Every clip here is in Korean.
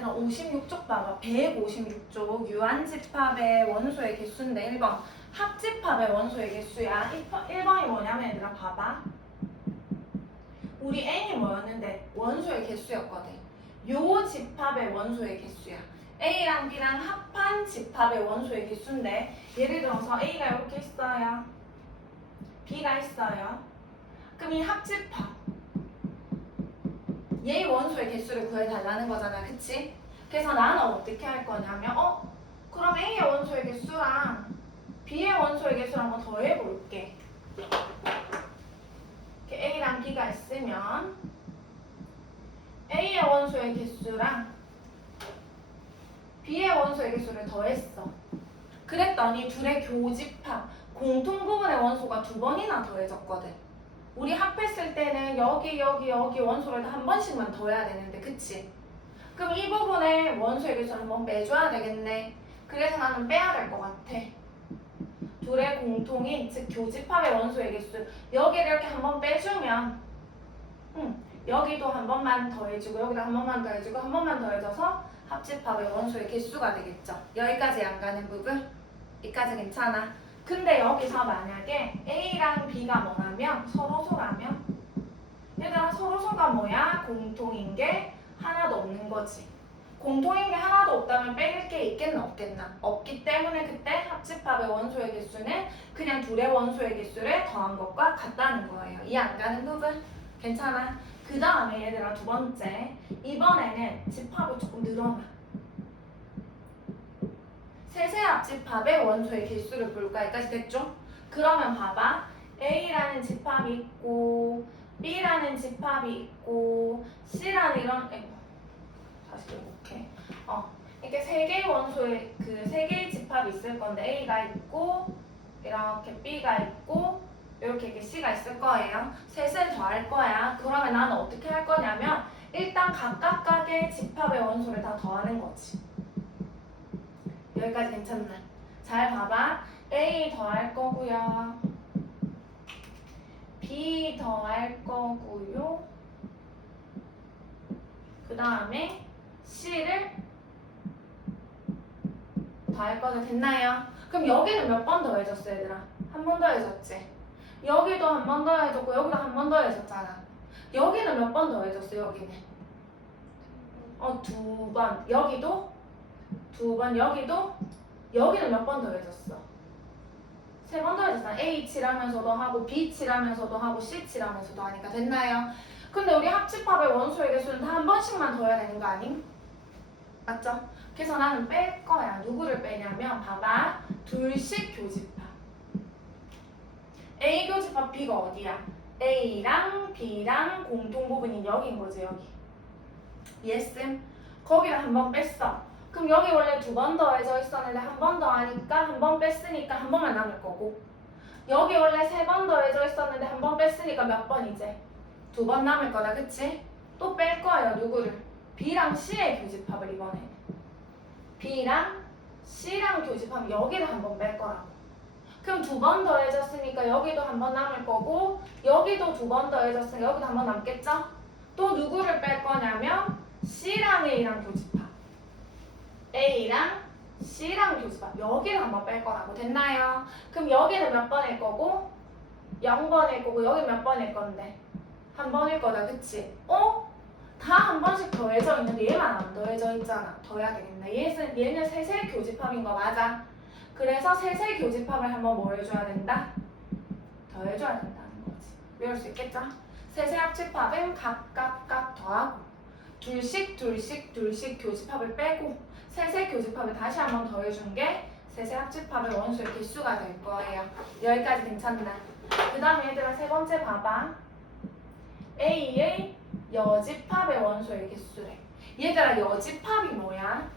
얘들아 56쪽 봐봐. 156쪽 유한집합의 원소의 개수인데 1번 합집합의 원소의 개수야. 1번이 뭐냐면 얘들아 봐봐. 우리 n이 뭐였는데 원소의 개수였거든. 요 집합의 원소의 개수야. A랑 B랑 합한 집합의 원소의 개수인데 예를 들어서 A가 이렇게 있어요. B가 있어요. 그럼 이 합집합 얘 원소의 개수를 구해달라는 거잖아. 그치? 그래서 나는 어떻게 할 거냐면 그럼 A의 원소의 개수랑 B의 원소의 개수를 한번 더해볼게. A랑 B가 있으면 A의 원소의 개수랑 B의 원소의 개수를 더했어. 그랬더니 둘의 교집합, 공통 부분의 원소가 2번이나 더해졌거든. 우리 합했을 때는 여기 원소를 한 번씩만 더해야 되는데 그치? 그럼 이 부분에 원소의 개수를 한번 빼줘야 되겠네. 그래서 나는 빼야 될 것 같아. 둘의 공통인 즉 교집합의 원소의 개수 여기를 이렇게 한번 빼주면 여기도 한 번만 더해주고 여기도 한 번만 더해주고 한 번만 더해줘서 합집합의 원소의 개수가 되겠죠. 여기까지 안 가는 부분? 여기까지 괜찮아. 근데 여기서 만약에 A랑 B가 뭐라면 서로소라면 얘들아 서로소가 뭐야? 공통인 게 하나도 없는 거지. 공통인 게 하나도 없다면 빼길 게 있겠나 없겠나? 없기 때문에 그때 합집합의 원소의 개수는 그냥 둘의 원소의 개수를 더한 것과 같다는 거예요. 이해 안 가는 부분? 괜찮아? 그 다음에 얘들아 두 번째 이번에는 집합이 조금 늘어나. 세세 합집합의 원소의 개수를 볼까? 여기까지 됐죠? 그러면 봐봐. A라는 집합이 있고 B라는 집합이 있고 C라는 다시 해볼게. 이렇게 세 개의 원소의 세 개의 집합이 있을 건데 A가 있고 이렇게 B가 있고 이렇게 C가 있을 거예요. 셋을 더할 거야. 그러면 나는 어떻게 할 거냐면 일단 각각의 집합의 원소를 다 더하는 거지. 여기까지 괜찮나? 잘 봐봐. A 더할 거고요. B 더할 거고요. 그 다음에 C를 더할 거죠. 됐나요? 그럼 여기는 몇 번 더해졌어 얘들아? 한 번 더해졌지? 여기도 한 번 더해졌고 여기도 한 번 더해졌잖아. 여기는 몇 번 더해졌어? 여기는 2번. 여기도 2번. 여기는 몇 번 더해졌어? 3번 더해졌잖아. A 칠하면서도 하고 B 칠하면서도 하고 C 칠하면서도 하니까. 됐나요? 근데 우리 합집합의 원소의 개수는 다 한 번씩만 더해야 되는 거 아님? 맞죠? 그래서 나는 뺄 거야. 누구를 빼냐면 봐봐. 둘씩 교집합. A 교집합 B가 어디야? A랑 B랑 공통 부분이 여기인 거지. 여기. 이해했음? 거기를 한 번 뺐어. 그럼 여기 원래 2번 더해져 있었는데 한 번 더 하니까 한 번 뺐으니까 한 번만 남을 거고 여기 원래 3번 더해져 있었는데 한 번 뺐으니까 몇 번 이제? 2번 남을 거다. 그치? 또 뺄 거예요. 누구를? B랑 C의 교집합을 이번에 B랑 C랑 교집합 여기를 한 번 뺄 거라고. 그럼 2번 더해졌으니까 여기도 한 번 남을 거고 여기도 2번 더해졌으니까 여기도 한 번 남겠죠? 또 누구를 뺄 거냐면 C랑 A랑 교집합 A랑 C랑 교집합 여기를 한 번 뺄 거라고. 됐나요? 그럼 여기는 몇 번일 거고 0번일 거고 여기 몇 번일 건데? 한 번일 거다. 그치? 다 한 번씩 더해져 있는데 얘만 안 더해져 있잖아. 더해야 되겠네. 얘는 세세 교집합인 거 맞아. 그래서 세세 교집합을 한번 뭐 해줘야 된다? 더해줘야 된다는 거지. 외울 수 있겠죠? 세세 합집합은 각각 더하고 둘씩 교집합을 빼고 세세 교집합을 다시 한번 더해준 게 세세 합집합의 원소의 개수가 될 거예요. 여기까지 괜찮나? 그 다음에 얘들아 세 번째 봐봐. A의 여집합의 원소의 개수래. 얘들아 여집합이 뭐야?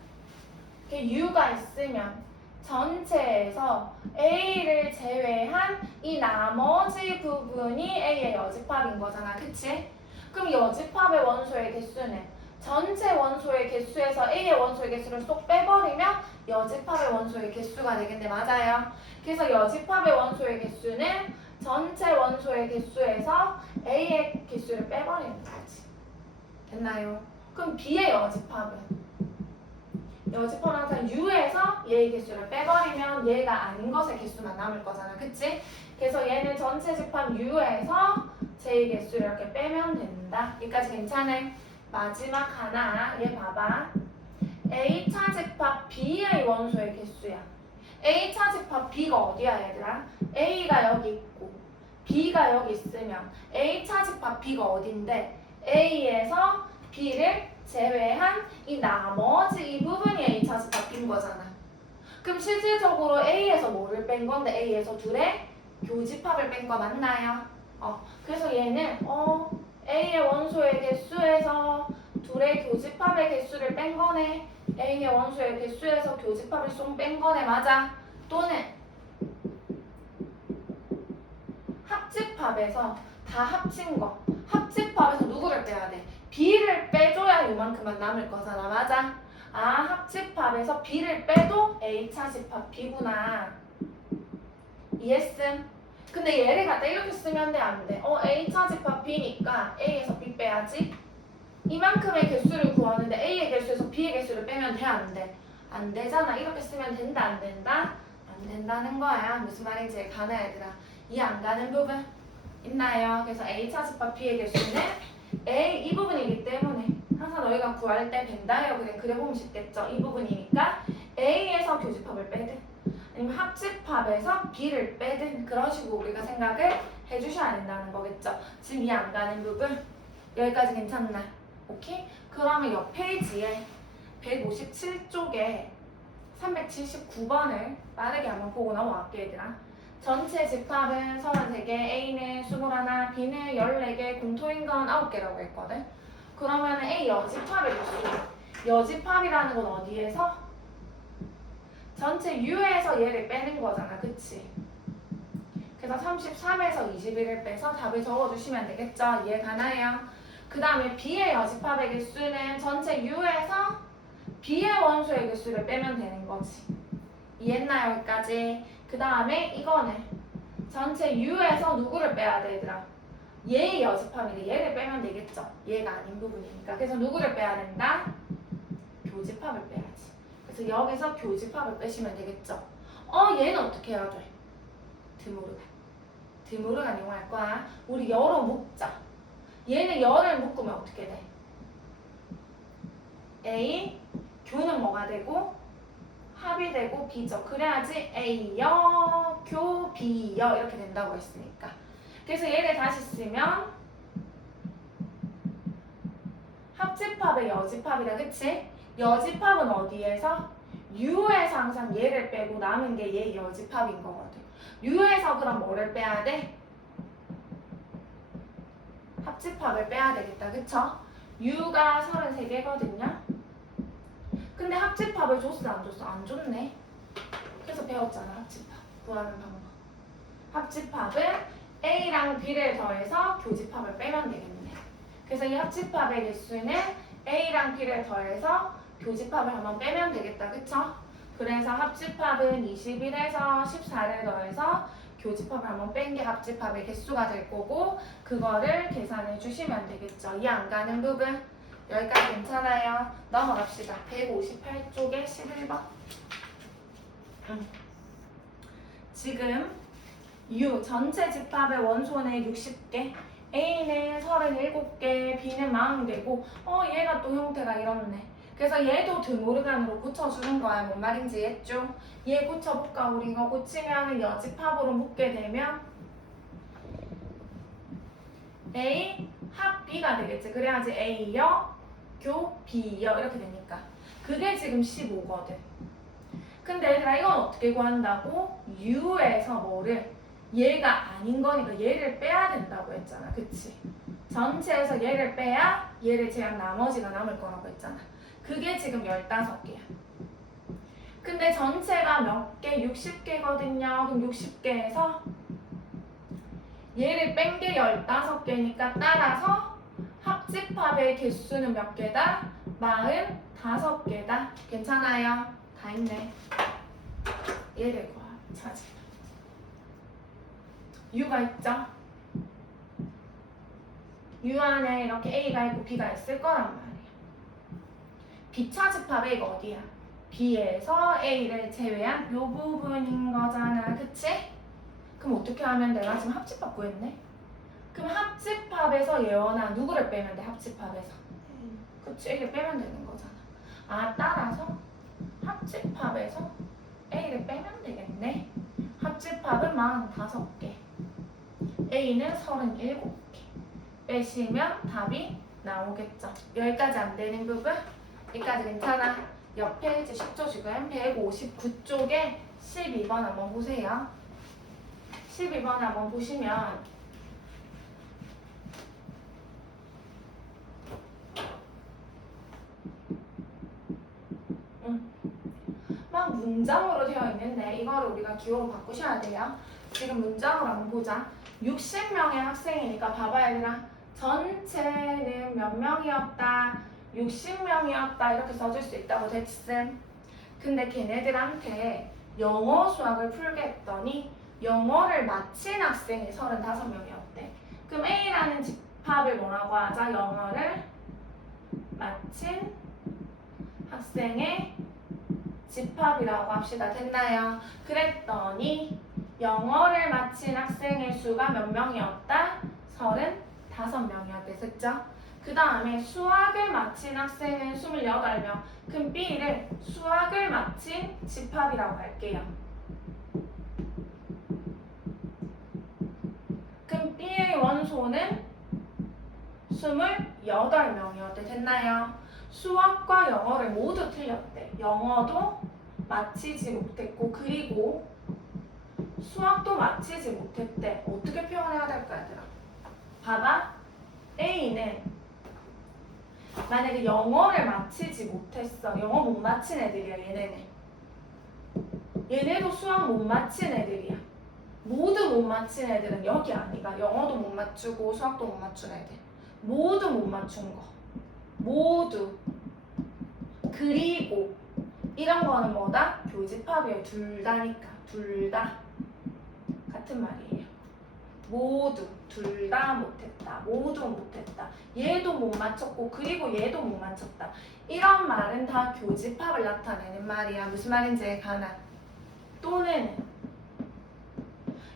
U가 있으면 전체에서 A를 제외한 이 나머지 부분이 A의 여집합인 거잖아. 그치? 그럼 여집합의 원소의 개수는 전체 원소의 개수에서 A의 원소의 개수를 쏙 빼버리면 여집합의 원소의 개수가 되겠네. 맞아요. 그래서 여집합의 원소의 개수는 전체 원소의 개수에서 A의 개수를 빼버리는 거지. 됐나요? 그럼 B의 여집합은 여집합은 항상 U에서 얘의 개수를 빼버리면 얘가 아닌 것의 개수만 남을 거잖아. 그치? 그래서 얘는 전체 집합 U에서 J의 개수를 이렇게 빼면 된다. 여기까지 괜찮아? 마지막 하나, 얘 봐봐. A차 집합 B의 원소의 개수야. A차 집합 B가 어디야 얘들아? A가 여기 있고 B가 여기 있으면 A차 집합 B가 어딘데? A에서 B를 제외한 이 나머지 이 부분이 A차 집합 B인 거잖아. 그럼 실질적으로 A에서 뭐를 뺀 건데? A에서 둘의 교집합을 뺀 거 맞나요? 그래서 얘는 A의 원소의 개수에서 둘의 교집합의 개수를 뺀 거네. A의 원소의 개수에서 교집합을 쏙 뺀 거네. 맞아. 또는 합집합에서 다 합친 거. 합집합에서 누구를 빼야 돼? B를 빼줘야 이만큼만 남을 거잖아. 맞아? 합집합에서 B를 빼도 A차 집합 B구나. 이해했음? 근데 얘를 갖다 이렇게 쓰면 돼? 안 돼? A차 집합 B니까 A에서 B 빼야지. 이만큼의 개수를 구하는데 A의 개수에서 B의 개수를 빼면 돼? 안 돼? 안 되잖아. 이렇게 쓰면 된다? 안 된다? 안 된다는 거야. 무슨 말인지 가나 얘들아? 이 안 가는 부분 있나요? 그래서 A차 집합 B의 개수는 A 이 부분이기 때문에 항상 너희가 구할 때 벤다이어 그냥 그려보면 쉽겠죠? 이 부분이니까 A에서 교집합을 빼든 아니면 합집합에서 B를 빼든 그런 식으로 우리가 생각을 해주셔야 된다는 거겠죠? 지금 이 안 가는 부분 여기까지 괜찮나? 오케이? 그러면 옆 페이지에 157쪽에 379번을 빠르게 한번 보고 넘어갈게 얘들아. 전체 집합은 33개, A는 21, B는 14개, 공통인 건 9개라고 했거든. 그러면 A 여집합의 개수. 여집합이라는 건 어디에서? 전체 U에서 얘를 빼는 거잖아. 그치? 그래서 33에서 21을 빼서 답을 적어주시면 되겠죠? 이해 가나요? 그 다음에 B의 여집합의 개수는 전체 U에서 B의 원소의 개수를 빼면 되는 거지. 이해했나요? 여기까지? 그 다음에 이거는 전체 U에서 누구를 빼야 돼 얘들아? 얘의 여집합인데 얘를 빼면 되겠죠? 얘가 아닌 부분이니까. 그래서 누구를 빼야 된다? 교집합을 빼야지. 그래서 여기서 교집합을 빼시면 되겠죠? 얘는 어떻게 해야 돼? 드모르간. 드모르간 이용할 거야. 우리 열어 묶자. 얘는 열을 묶으면 어떻게 돼? A, 교는 뭐가 되고? 합이 되고 B죠. 그래야지 A여, 교, B여 이렇게 된다고 했으니까. 그래서 얘를 다시 쓰면 합집합의 여집합이다. 그치? 여집합은 어디에서? U에서 항상 얘를 빼고 남은 게 얘 여집합인 거거든. U에서 그럼 뭐를 빼야 돼? 합집합을 빼야 되겠다. 그쵸? U가 33개거든요. 근데 합집합을 줬어 안 줬어? 안 줬네. 그래서 배웠잖아. 합집합 구하는 방법. 합집합은 A랑 B를 더해서 교집합을 빼면 되겠네. 그래서 이 합집합의 개수는 A랑 B를 더해서 교집합을 한번 빼면 되겠다. 그쵸? 그래서 합집합은 21에서 14를 더해서 교집합을 한번 뺀 게 합집합의 개수가 될 거고 그거를 계산해 주시면 되겠죠. 이 안 가는 부분 여기까지 괜찮아요. 넘어갑시다. 158쪽에 11번. 지금 U 전체 집합의 원소는 60개, A는 37개, B는 40개고 얘가 또 형태가 이렇네. 그래서 얘도 드모르간으로 고쳐주는 거야. 뭔 말인지 이해했죠? 얘 고쳐볼까? 우리 이거 고치면 여집합으로 묶게 되면 A 합 B가 되겠지. 그래야지 A여 교 B여 이렇게 되니까 그게 지금 15거든. 근데 얘들아 이건 어떻게 구한다고? U에서 뭐를? 얘가 아닌 거니까 얘를 빼야 된다고 했잖아. 그치? 전체에서 얘를 빼야 얘를 제한 나머지가 남을 거라고 했잖아. 그게 지금 15개야. 근데 전체가 몇 개? 60개거든요. 그럼 60개에서 얘를 뺀 게 15개니까 따라서 합집합의 개수는 몇 개다? 45개다. 괜찮아요? 다 있네. 얘를 구하. 찾아. U가 있죠? U 안에 이렇게 A가 있고 B가 있을 거란 말이야. B차 집합의 이거 어디야? B에서 A를 제외한 요 부분인 거잖아. 그치? 그럼 어떻게 하면 내가 지금 합집합 구했네? 그럼 합집합에서 예원아 누구를 빼면 돼? 합집합에서. 그치? A를 빼면 되는 거잖아. 아, 따라서 합집합에서 A를 빼면 되겠네. 합집합은 45개. A는 37개. 빼시면 답이 나오겠죠. 여기까지 안 되는 부분? 여기까지 괜찮아. 옆 페이지 10조 지금 159쪽에 12번 한번 보세요. 12번 한번 보시면 막 문장으로 되어 있는데 이거를 우리가 기호로 바꾸셔야 돼요. 지금 문장으로 한번 보자. 60명의 학생이니까 봐봐 얘들아. 전체는 몇 명이었다? 60명이었다 이렇게 써줄 수 있다고 됐음. 근데 걔네들한테 영어 수학을 풀게 했더니 영어를 마친 학생이 35명이었대. 그럼 A라는 집합을 뭐라고 하자? 영어를 마친 학생의 집합이라고 합시다. 됐나요? 그랬더니 영어를 마친 학생의 수가 몇 명이었다? 35명이었대. 됐죠? 그 다음에 수학을 마친 학생은 28명. 그럼 B를 수학을 마친 집합이라고 할게요. 그럼 B의 원소는 28명이었대. 됐나요? 수학과 영어를 모두 틀렸대. 영어도 마치지 못했고 그리고 수학도 마치지 못했대. 어떻게 표현해야 될까 얘들아? 봐봐. A는 만약에 영어를 마치지 못했어. 영어 못 마친 애들이야 얘네는. 얘네도 수학 못 마친 애들이야. 모두 못 마친 애들은 여기 아니가. 영어도 못 맞추고 수학도 못 맞춘 애들. 모두 못 맞춘 거. 모두. 그리고 이런 거는 뭐다? 교집합이에요. 둘 다니까. 둘 다. 같은 말이에요. 모두. 둘 다 못했다. 모두 못했다. 얘도 못 맞췄고 그리고 얘도 못 맞췄다. 이런 말은 다 교집합을 나타내는 말이야. 무슨 말인지 가나? 또는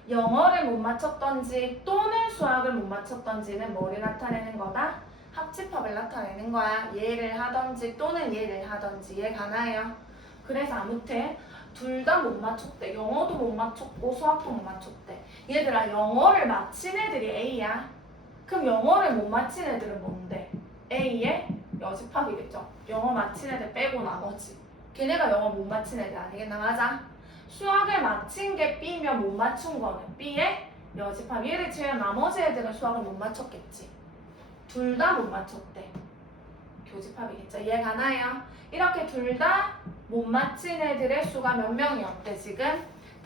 영어를 못 맞췄던지 또는 수학을 못 맞췄던지는 뭐를 나타내는 거다? 합집합을 나타내는 거야. 얘를 하던지 또는 얘를 하던지. 얘 가나요? 그래서 아무튼 둘 다 못 맞췄대. 영어도 못 맞췄고 수학도 못 맞췄대. 얘들아 영어를 마친 애들이 A야. 그럼 영어를 못 마친 애들은 뭔데? A의 여집합이겠죠. 영어 마친 애들 빼고 나머지. 걔네가 영어 못 마친 애들 아니겠나? 맞아? 수학을 마친 게 B면 못 맞춘 거는 B의 여집합. 얘를 제외한 나머지 애들은 수학을 못 맞췄겠지. 둘 다 못 맞췄대. 교집합이겠죠. 이해 가나요? 이렇게 둘 다 못 맞힌 애들의 수가 몇 명이었대? 지금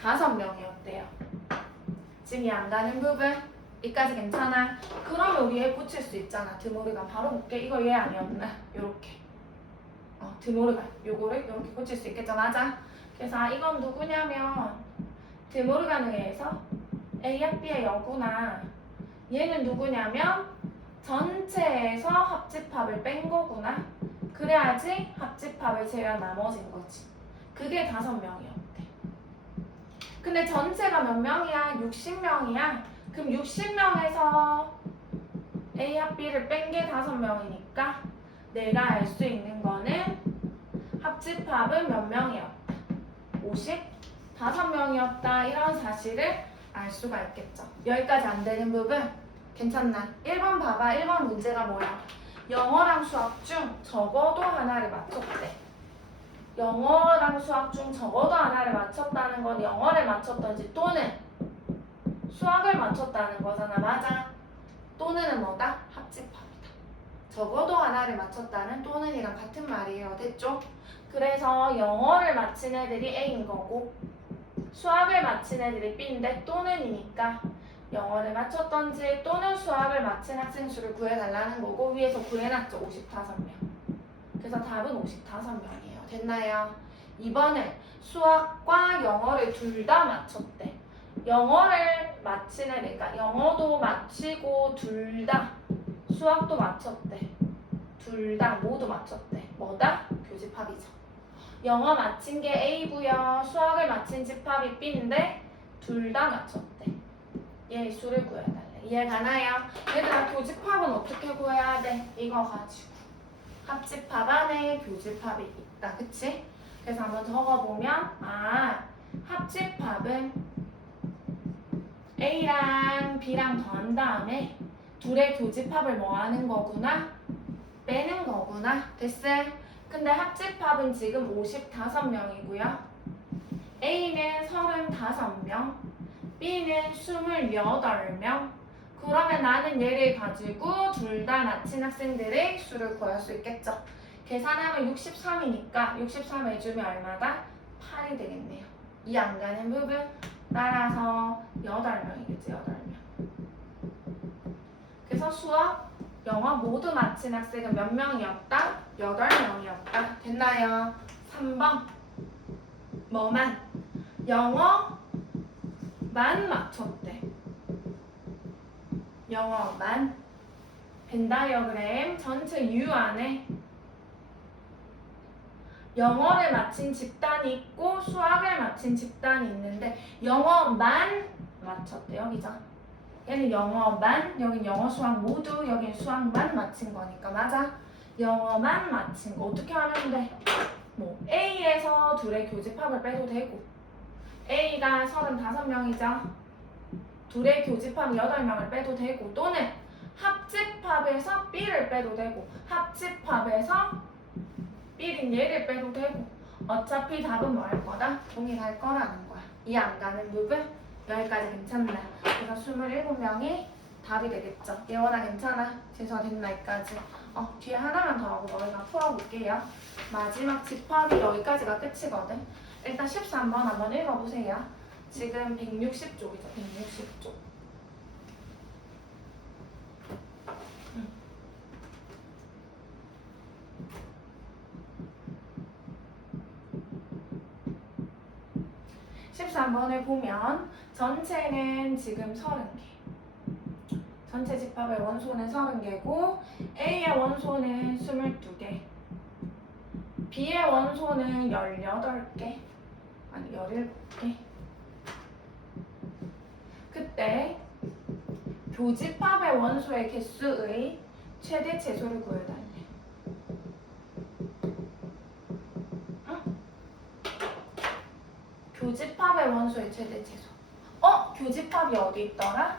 5명이었대요. 지금 이해 안 가는 부분? 이까지 괜찮아? 그러면 우리 얘 붙일 수 있잖아. 드모르간 바로 볼게. 이거 얘 아니었나? 요렇게. 드모르간. 요거를 요렇게 붙일 수 있겠죠. 맞아? 그래서 이건 누구냐면 드모르간에 의해서 A와 B의 여구나. 얘는 누구냐면 전체에서 합집합을 뺀 거구나. 그래야지 합집합을 제외한 나머지인 거지. 그게 5명이었대. 근데 전체가 몇 명이야? 60명이야. 그럼 60명에서 A와 B를 뺀 게 5명이니까 내가 알 수 있는 거는 합집합은 몇 명이었다? 55명이었다. 이런 사실을 알 수가 있겠죠. 여기까지 안 되는 부분 괜찮나? 1번 봐봐. 1번 문제가 뭐야? 영어랑 수학 중 적어도 하나를 맞췄대. 영어랑 수학 중 적어도 하나를 맞췄다는 건 영어를 맞췄던지 또는 수학을 맞췄다는 거잖아. 맞아? 또는은 뭐다? 합집합이다. 적어도 하나를 맞췄다는 또는이랑 같은 말이에요. 됐죠? 그래서 영어를 맞힌 애들이 A인 거고 수학을 맞힌 애들이 B인데 또는이니까 영어를 맞췄던지 또는 수학을 마친 학생 수를 구해달라는 거고 위에서 구해놨죠. 55명. 그래서 답은 55명이에요. 됐나요? 2번은 수학과 영어를 둘 다 맞췄대. 영어를 마친 애들, 그러니까 영어도 마치고 둘 다 수학도 맞췄대. 둘 다 모두 맞췄대. 뭐다? 교집합이죠. 영어 맞힌 게 A고요. 수학을 맞힌 집합이 B인데 둘 다 맞췄대. 얘 수를 구해달래. 이해 가나요? 얘들아 교집합은 어떻게 구해야 돼? 이거 가지고 합집합 안에 교집합이 있다. 그치? 그래서 한번 적어보면 합집합은 A랑 B랑 더한 다음에 둘의 교집합을 뭐 하는 거구나? 빼는 거구나. 됐어? 근데 합집합은 지금 55명이고요. A는 35명, B는 28명. 그러면 나는 얘를 가지고 둘 다 맞힌 학생들의 수를 구할 수 있겠죠. 계산하면 63이니까 63 해주면 얼마다? 8이 되겠네요. 이 안 가는 부분 따라서 8명이겠지. 8명. 그래서 수학, 영어 모두 맞힌 학생은 몇 명이었다? 8명이었다. 됐나요? 3번 뭐만? 영어만 맞췄대. 영어만. 벤 다이어그램 전체 U 안에 영어를 맞힌 집단이 있고 수학을 맞힌 집단이 있는데 영어만 맞췄대. 여기죠. 얘는 영어만, 여긴 영어 수학 모두, 여긴 수학만 맞힌 거니까 맞아? 영어만 맞힌 거 어떻게 하면 돼? 뭐 A에서 둘의 교집합을 빼도 되고 A가 35명이죠. 둘의 교집합 8명을 빼도 되고 또는 합집합에서 B를 빼도 되고 합집합에서 B인 얘를 빼도 되고 어차피 답은 뭐 할 거다? 동일할 거라는 거야. 이 안 가는 부분 여기까지 괜찮나? 그래서 27명이 답이 되겠죠. 예원아 괜찮아? 재수가 됐나 여기까지? 뒤에 하나만 더 하고 너희가 풀어볼게요. 마지막 집합이 여기까지가 끝이거든. 일단 13번 한번 읽어보세요. 지금 160쪽이죠. 160쪽. 13번을 보면 전체는 지금 30개. 전체 집합의 원소는 30개고 A의 원소는 22개. B의 원소는 18개. 아니 17개. 그때 교집합의 원소의 개수의 최대 최소를 구해달래. 교집합의 원소의 최대 최소. 교집합이 어디 있더라?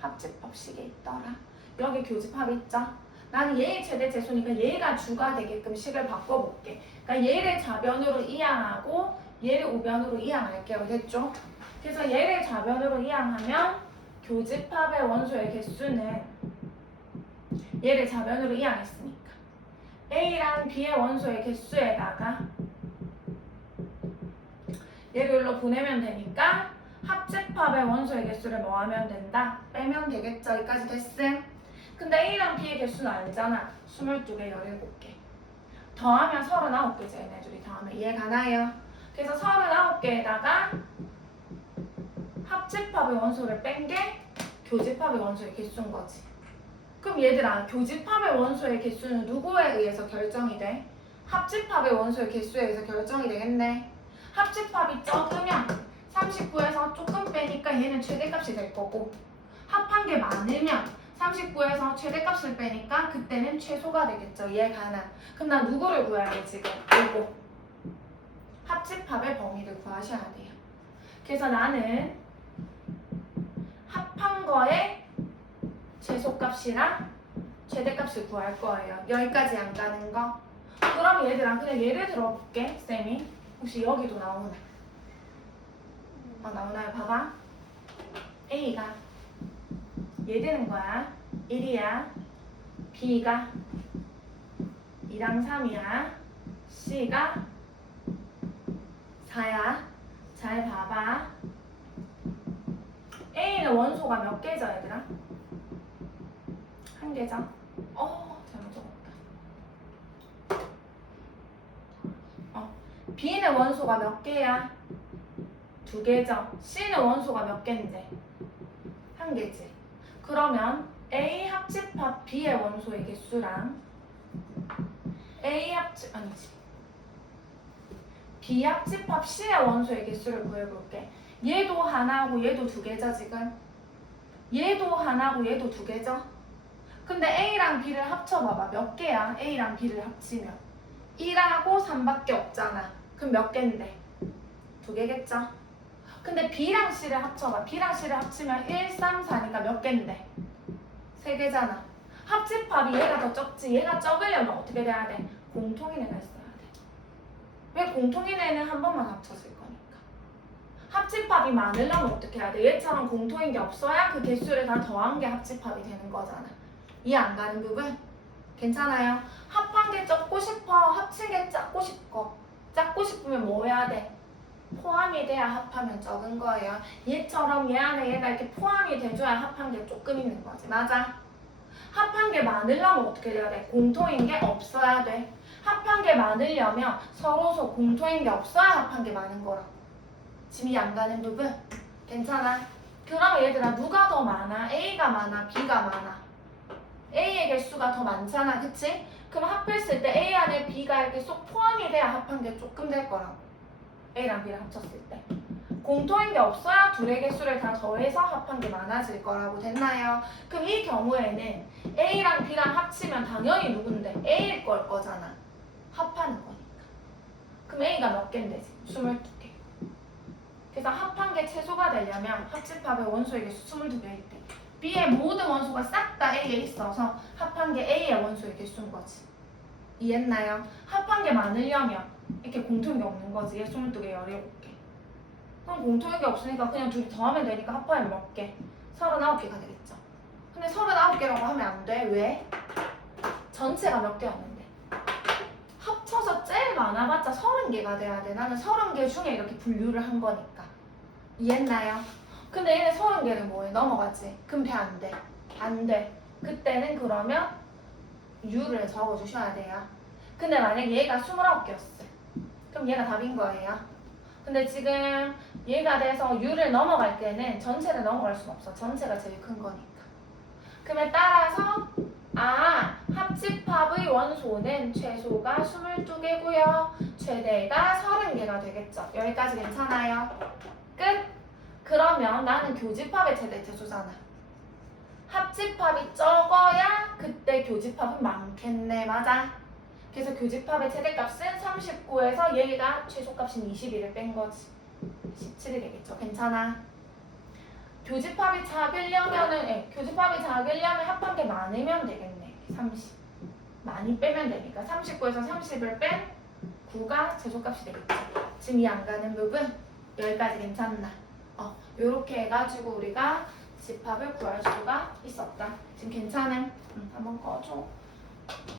합집합식에 있더라. 여기 교집합 있죠? 나는 얘의 최대 최소니까 얘가 주가 되게끔 식을 바꿔볼게. 그러니까 얘를 좌변으로 이항하고 얘를 우변으로 이항할게요. 됐죠? 그래서 얘를 좌변으로 이항하면 교집합의 원소의 개수는 얘를 좌변으로 이항했으니까 A랑 B의 원소의 개수에다가 얘를 여기로 보내면 되니까 합집합의 원소의 개수를 뭐 하면 된다? 빼면 되겠죠? 여기까지 됐음? 근데 A랑 B의 개수는 알잖아. 22개, 17개. 더하면 39개죠. 얘네들이 더하면. 이해 가나요? 그래서 39개에다가 합집합의 원소를 뺀 게 교집합의 원소의 개수인 거지. 그럼 얘들아, 교집합의 원소의 개수는 누구에 의해서 결정이 돼? 합집합의 원소의 개수에 의해서 결정이 되겠네. 합집합이 적으면 39에서 조금 빼니까 얘는 최대값이 될 거고 합한 게 많으면 39에서 최대값을 빼니까 그때는 최소가 되겠죠. 이해 가나? 그럼 나 누구를 구해야 돼 지금? 이거 합집합의 범위를 구하셔야 돼요. 그래서 나는 합한 거에 최소값이랑 최대값을 구할 거예요. 여기까지 안 가는 거. 그럼 얘들아 그냥 예를 들어볼게. 쌤이 혹시 여기도 나오나? 나오나요? 봐봐. A가 얘 되는 거야. 1이야. B가 2랑 3이야. C가 4야. 잘 봐봐. A는 원소가 몇 개죠, 얘들아? 한 개죠? 잘못 적었다. B는 원소가 몇 개야? 2개죠? C는 원소가 몇 개인데? 한 개지. 그러면 A 합집합 B의 원소의 개수랑 A 합집 아니지. 비합집합 C의 원소의 개수를 구해볼게. 얘도 하나고 얘도 두 개죠 지금? 얘도 하나고 얘도 두 개죠? 근데 A랑 B를 합쳐봐봐. 몇 개야? A랑 B를 합치면 1하고 3밖에 없잖아. 그럼 몇 개인데? 두 개겠죠? 근데 B랑 C를 합쳐봐. B랑 C를 합치면 1, 3, 4니까 몇 개인데? 세 개잖아. 합집합이 얘가 더 적지. 얘가 적으려면 어떻게 돼야 돼? 공통인애가 있어야 돼. 왜 공통인애는 한 번만 합쳐질 거니까. 합집합이 많으려면 어떻게 해야 돼? 얘처럼 공통인 게 없어야 그 개수를 다 더한 게 합집합이 되는 거잖아. 이해 안 가는 부분? 괜찮아요? 합한 게 적고 싶어. 합친 게 작고 싶고. 작고 싶으면 뭐 해야 돼? 포함이 돼야 합하면 적은 거예요. 얘처럼 얘 안에 얘가 이렇게 포함이 돼줘야 합한 게 조금 있는 거지. 맞아? 합한 게 많으려면 어떻게 돼야 돼? 공통인 게 없어야 돼. 합한 게 많으려면 서로서 공통인 게 없어야 합한 게 많은 거라고. 지금 이해 안 가는 부분? 괜찮아? 그럼 얘들아 누가 더 많아? A가 많아? B가 많아? A의 개수가 더 많잖아. 그치? 그럼 합했을 때 A 안에 B가 이렇게 쏙 포함이 돼야 합한 게 조금 될 거라고. A랑 B를 합쳤을 때. 공통인 게 없어야 둘의 개수를 다 더해서 합한 게 많아질 거라고. 됐나요? 그럼 이 경우에는 A랑 B랑 합치면 당연히 누군데? A일 거잖아. 합하는 거니까. 그럼 A가 몇 개인데 지금? 22개. 그래서 합한 게 최소가 되려면 합집합의 원소의 개수 22개일 때 B의 모든 원소가 싹 다 A에 있어서 합한 게 A의 원소의 개수인 거지. 이해했나요? 합한 게 많으려면 이렇게 공통인 게 없는 거지. 얘 22개, 17개. 그럼 공통인 게 없으니까 그냥 둘이 더하면 되니까 합하면 몇 개? 39개가 되겠죠. 근데 39개라고 하면 안 돼. 왜? 전체가 몇 개였는데? 합쳐서 제일 많아봤자 30개가 돼야 돼. 나는 30개 중에 이렇게 분류를 한 거니까. 이해했나요? 근데 얘네 30개는 뭐해? 넘어가지? 그럼 돼? 안 돼? 안 돼. 그때는 그러면 U를 적어주셔야 돼요. 근데 만약에 얘가 29개였어. 그럼 얘가 답인 거예요. 근데 지금 얘가 돼서 U를 넘어갈 때는 전체를 넘어갈 수는 없어. 전체가 제일 큰 거니까. 그러면 따라서 합집합의 원소는 최소가 22개고요. 최대가 30개가 되겠죠. 여기까지 괜찮아요? 끝! 그러면 나는 교집합의 최대 최소잖아. 합집합이 적어야 그때 교집합은 많겠네. 맞아? 그래서 교집합의 최대값은 39에서 얘가 최소값인 21을 뺀 거지. 17이 되겠죠. 괜찮아? 교집합이 작으려면 합한 게 많으면 되겠네. 30. 많이 빼면 되니까 39에서 30을 뺀 9가 최소값이 되겠죠. 지금 이해 안 가는 부분? 여기까지 괜찮나? 요렇게 해가지고 우리가 집합을 구할 수가 있었다. 지금 괜찮음? 한번 꺼줘.